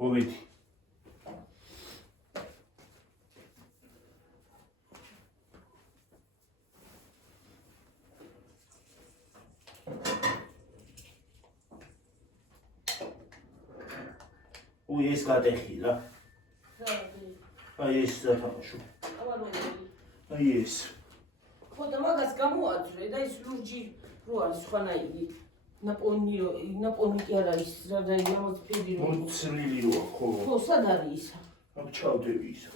მოვედი. ეს გადეხილა. აი ეს დათამაშო. აი ეს. ხოდა მაგას გამოაძვრე და ის ლურჯი რო არის ხანაირი. ნაპონი კი არ არის, რაдай ამას ფიდი რო. მოცლილი როა, ხო. ხო, სად არის ისა? აქ ჩავდები ისა.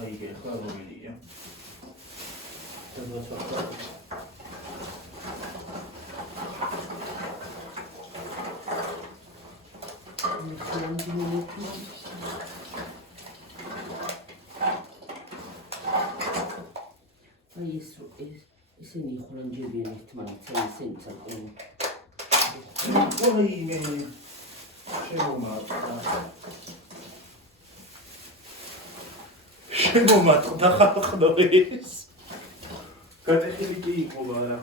აი გეხა რომელია. დაგაცვალა. აი ეს ისინი ხლანჯებიან ერთმანეთს, ისინი საკმაოდ. ოი მე შემომატყდა ხალხო ეს. გადახილი კი იყო, მაგრამ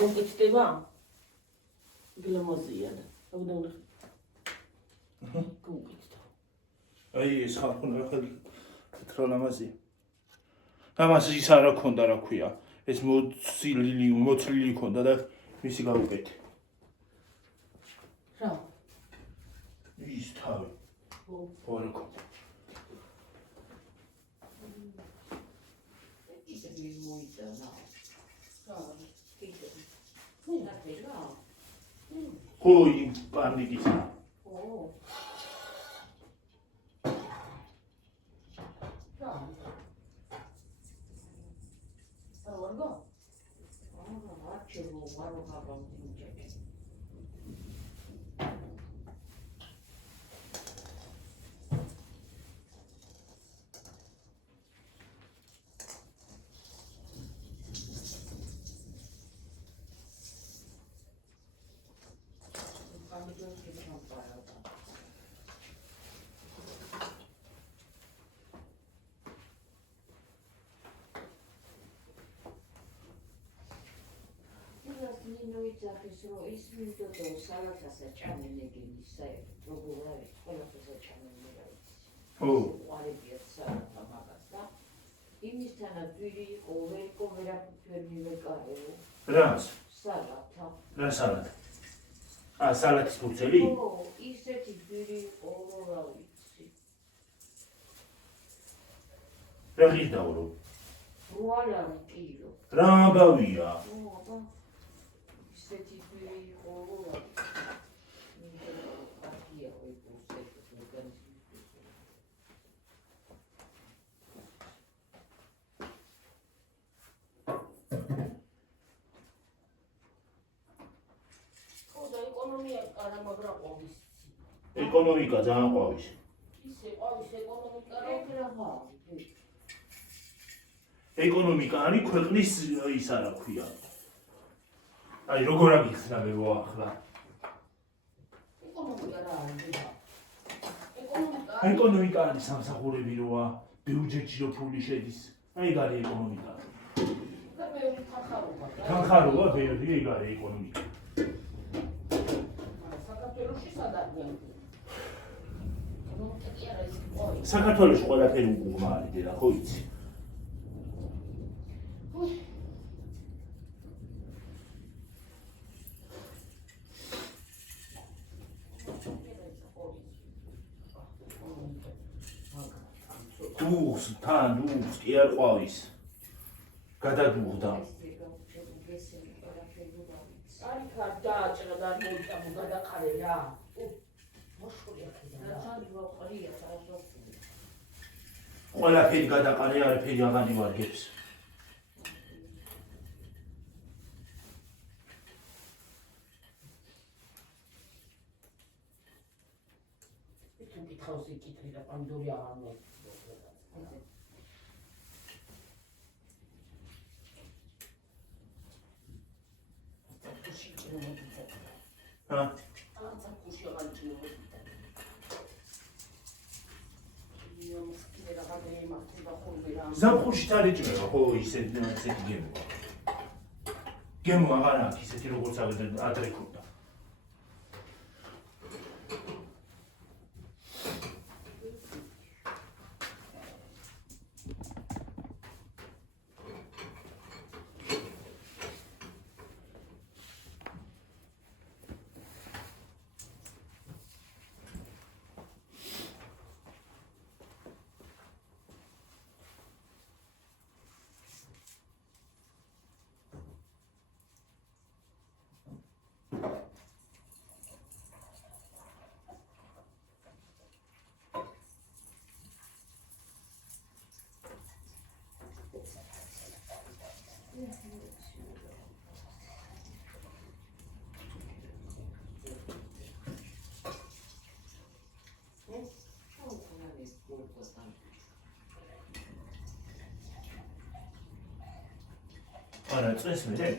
კონკისტება გლამოზია და აღდაუნახე. კონკისტა. აი ეს ხალხო ნახე თროლამაზი. ამას ის არა ქონდა რა ქვია. ეს მოცლილი ქონდა და მისი გავუკეთე. რა? ის თავი. ხო რა ქონდა. ის მოიწანა. ხო, იმ პანიკის. ხო. რა? ვარგო? აჩევო, ვარო გაბამთინჯე. Записро ის მინდოდა სალათასა ჩამენეგინი საერთოდ როგორ არის ყველაფერსა ჩამენეგინი. ო. ყარებია სალათა მაგას და იმისთანაც ძვირი იყო ვერკო ვერაფერ მივეკარეო. რას? სალათა. რა სალათა? სალათის ფურცელი? ო, ისეთი ძვირი იყო რა ვიცი. რა გიდაო რო? 8 კილო. რა ამბავია? ეკონომიკა ძალიან ყვავის. ისე ყვავის ეკონომიკა რა? ეკონომიკა არის ქვეყნის ის არა ქვია. აი როგორ აგიხსნა მე მოახლა. ეკონომიკა რა არის? ეკონომიკა არის სამსახურები როა, ბიუჯეტში რო ფული შედის. აი ეგ არის ეკონომიკა. და მეორე თანხარობა. თანხარობა ბევრი ეგ არის ეკონომიკა. საქართველოში სადარგენ. საქართველოში ყველაფერი უკუღმა არის დედა, ხო იცი? დუღს, თან დუღს კი არ ყვავის. გადადუღდა. არი ხარ დააჭრა და მოიწამო გადაყარე რა. მოშხული აქედან. რა სანდრო ყრია სარასოთი. ყველაფერი გადაყარე, არაფერი აღარ იმარგებს. თუ კითხავს იკითხი და პამდური აღარ მოიწევს. ზაფხულში არ იჭმება ხო ისეთი გემოა. გემო აღარ აქვს ისეთი როგორც ადრე ქონდა. არა, წეს მე.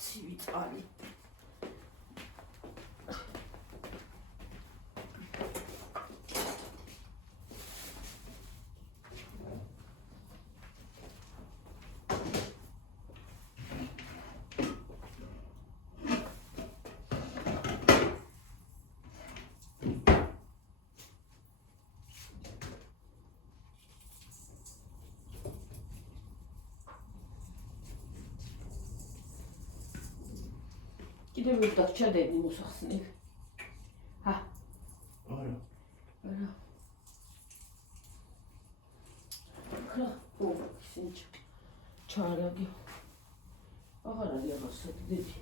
ცივიწალი. კიდევ ვერ დაგჭადები მოსახსნით. ჰა. არა. არა. ხა, ო, ისინი ჩარაგი. აღარ არის აღასად დიდი.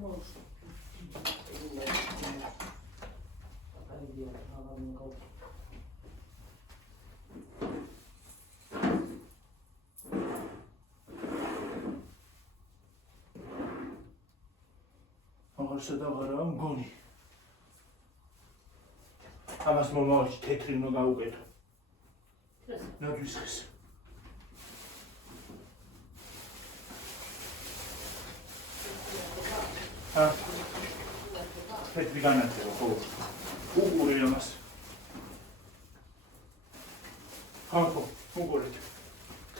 მოშ. აღარსადაღარაა მგონი. ამას მომავალში თეთრი უნდა გავუკეთო. ნათვის ხეს. ჰა. თეთრი განათება ხო უყური ამას ხო უყურეთ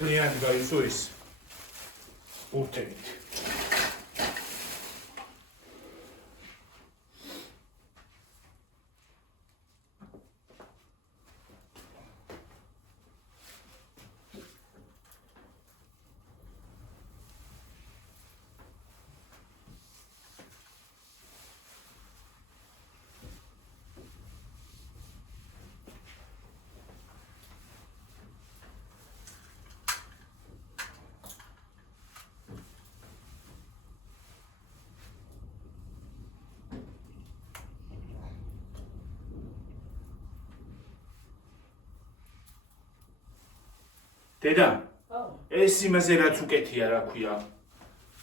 თლიანი გაიცო ის ურთებით დედა ეს იმაზე რაც უკეთია რა ქვია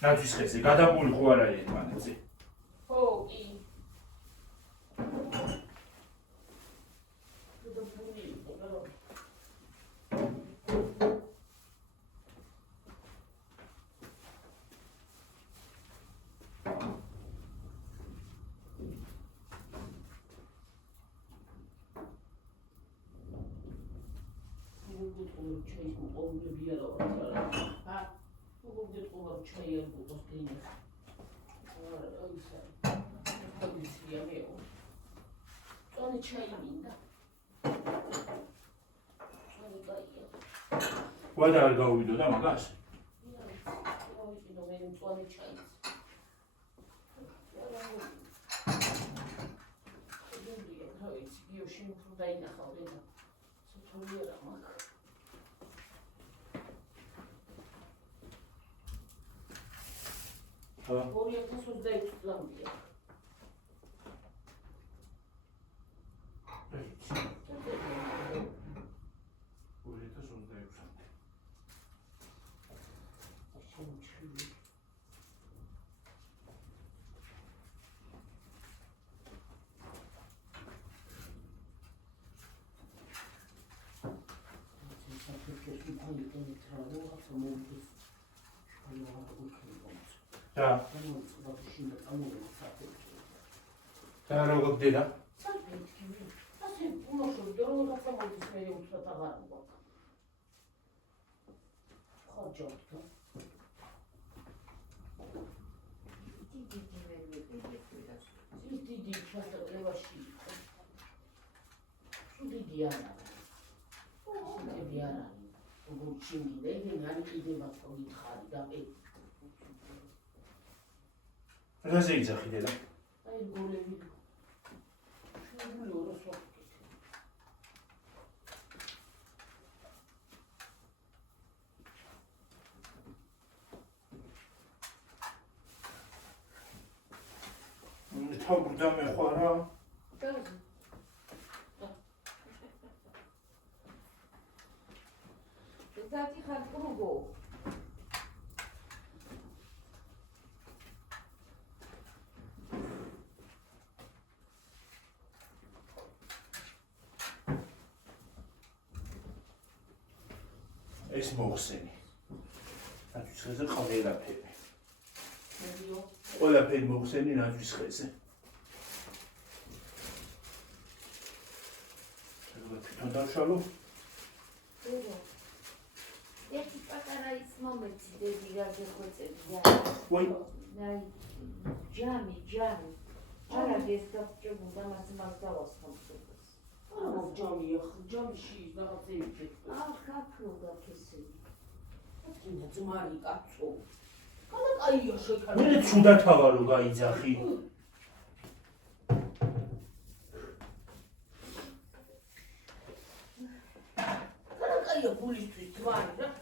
ნათვის ხეზე გადაბული ხო არა ერთმანეთზე ხო კი ვადა არ გავიდო და მაგას და როგორ დედა რაზე იძახი დედა თავბრდა მეხვარა Zati khad krugo. ეს მოხსენი. ნათვის ხეზე ყველაფერი. ყველაფერი მოხსენი ნათვის ხეზე. შეიძლება თვითონ დავშალო? ერთი პატარა ის მომენტი დედი რაზე ხოცებია. ვაი. ნაი ჯამი. არა გესტაფჭებოდა მას მაგდავასხამს. არა ჯამში რაღაცა იქეთ. ხაფრუდა ქესელი. თქინა ძმარი კაცო. კაია შეკანა. მე ცუდად ავარო გაიძახი. კაია გულისთვის ძმარი რა.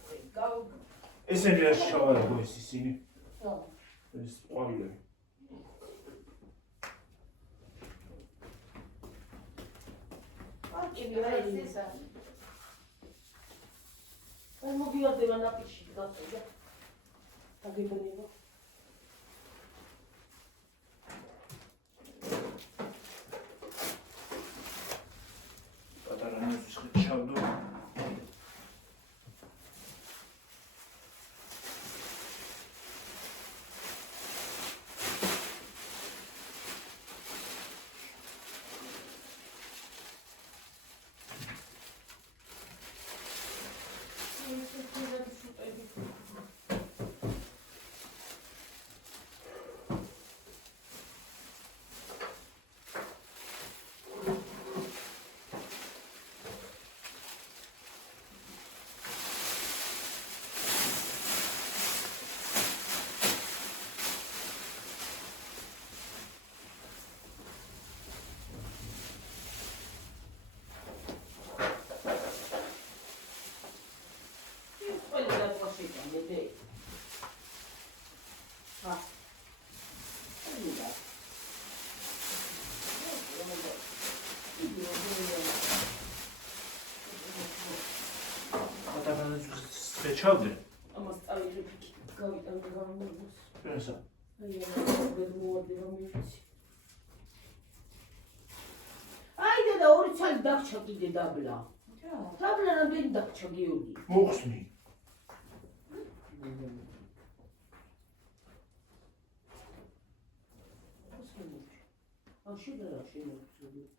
ესენი რა შევარგო ეს ისინი? ხო. ეს ყვავილები. აი მოგივარდება ნაპირში გასწორდა. დაგებრუნება. პატარა ნათვის ხე ჩავდო. ჩავდე. ამას წავიღებ გავიტან გამომოს. ესა. აი ამ მოდი რომ მივიცი. აი და ორი ცალი დაგჭა კიდე დაბლა. დაბლა რამდენი დაგჭა გიორგი? მოხსნი. შეიძლება შეიძლება.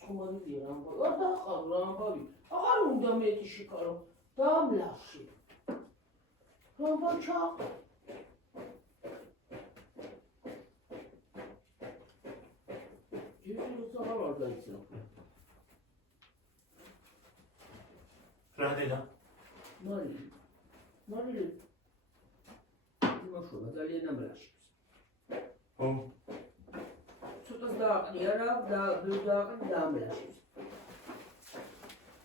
ხომარია რამბავი. არ დაყავ რამბავი. აღარ უნდა მეტი შეკარო. დამლაში. რამბაჩა. რა დედა? მარი. იმაშოვა ძალიან ამლაში. ო, ცოტას დააყრია რა და დააყრი და ამლაში.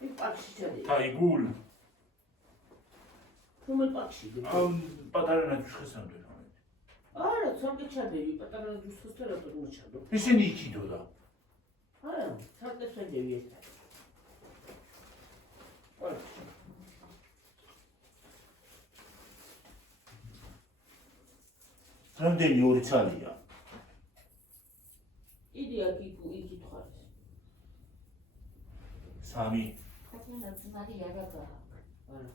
იქ პარკში ჩადე. აი გულ. რომელ პარკში? პატარა ნაძვისხესამდე. არა, ცალკე ჩადები, პატარა ნაძვისხესთან რატომ მოჩადო? ისინი იქიდოდა. არა, ცალკე ჩადები ერთად. რამდენი ორი ცალია? იდი აქ იკითხავს. 3. ხათენა ძმარი არა გააქვს. არა.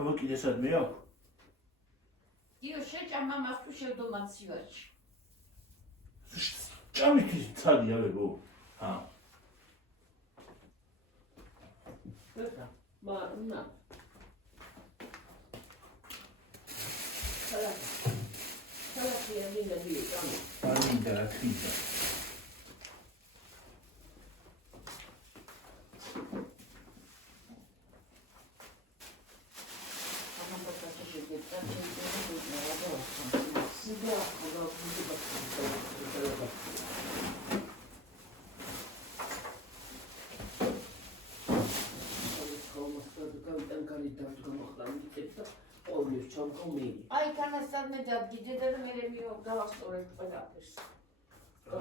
აბა კიდე სადმე აქვს? io შეჭამა მას თუ შევდომან სივაჩი. ჭამითი ცალია ვებო. ჰა. და მანა. салати ამინდა დიე წამო. ამინდა რა თქმა. აი განასწავლე მე დაგიჯდა და მე გავასწორებ ყველაფერს.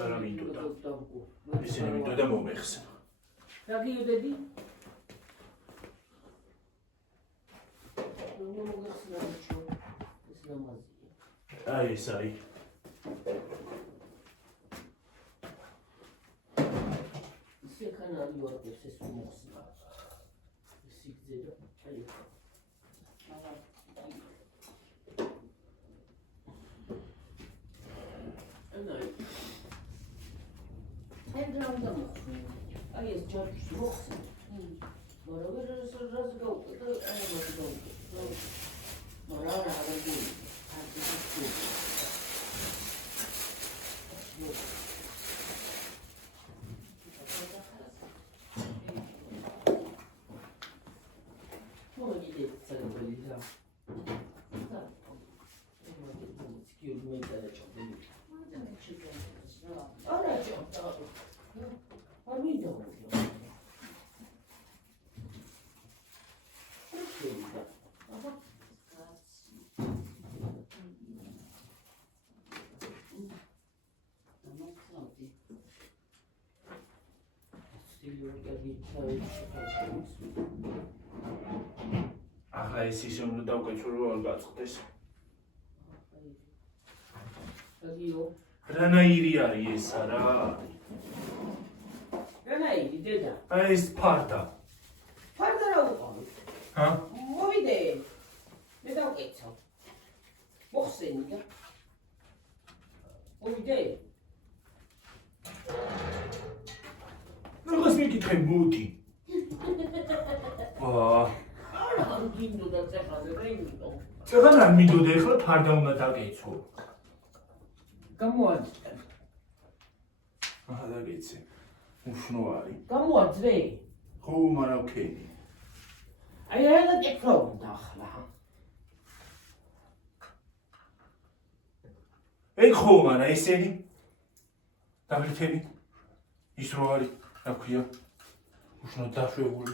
რა მინდოდა? ისინი მინდოდა მომეხსნა. რა გიოდედი? მომეხსნა ჩო. ეს ნამაზია. აი ეს არის. ისე კანალი ვარდებს ეს მომეხსნა. ეს იგძე და აი აი ეს ჯარჯი მოხსნა. მაგრამ რა გაუკეთა აი მას გაუკეთა. მაგრამ რა გული. ახლა ეს ისე უნდა დავკეთო რომ არ გაწყდეს. რანაირი არის ეს რა? რანაირი დედა? აი ეს ფარდა. ფარდა რა უყავი? ჰა? მოვიდე. მე დავკეთო. მოხსენი და. მოვიდე. რაღაც მეკითხე მოდი. არ გინდოდა წეხაზე და იმიტო. წეღან არ მინდოდა ეხლა ფარდა უნდა დაგეცო. გამოაძრე. აჰა დაგეცე. უშნო არის. გამოაძრე. ხო, მაგრამ ვქენი. აი რა გეკრო უნდა ახლა. ეგ ხო, მაგრამ ესენი დავრითები. ის რო არის, რა ქვია? უშნო დაშვებული.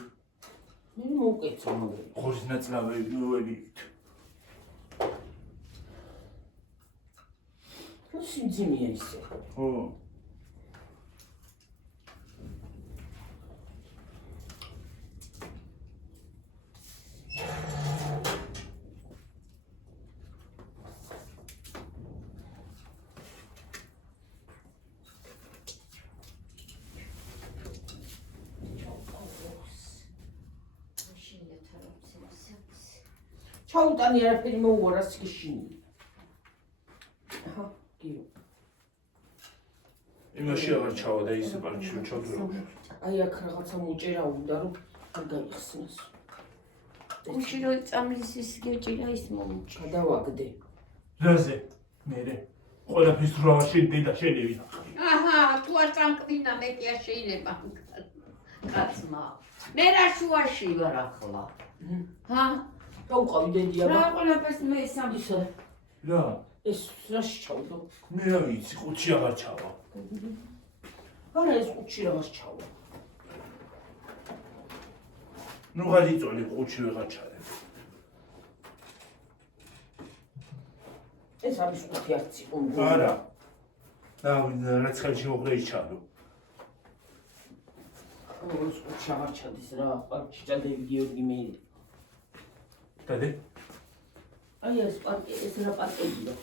მე მოვკეცო მაგრამ. ხორის ნაწლავები. რო სიმძიმეა ისე. ხო. ჩაუტანი არაფერი მოუარა სქიშინი. აჰა, გიო. იმაში აღარ ჩავა და ის პარკში ჩავდრო. აი აქ რაღაცა მოჭერა უნდა რომ არ გაიხსნას. კუჩი რო წამლის ის გეჭირა ის მომჭა. გადავაგდე. რაზე? მერე. ყველაფერს დროა შედიდა შენები. აჰა, თუ არ წამკდინა მე კი არ შეიძლება. კაცმა. მე რა შუაში ვარ ახლა. ჰა? გავყავი დედია. რა ყველაფერს მე სამისო. რა? ეს რაში ჩავდო? მე რა ვიცი, ყუთში აღარ ჩავა. არა ეს ყუთში რაღაც ჩავა. ნუ გადიწოლი ყუთში ვეღარ ჩადე. ეს არის ყუთი არც იყო. არა. და რაც ხელში მოხდა ის ჩადო. ეს ყუთში აღარ ჩადის რა. პარკში ჩადები გიორგი მე. დადე? აი ეს პარკი ეს რა პარკია?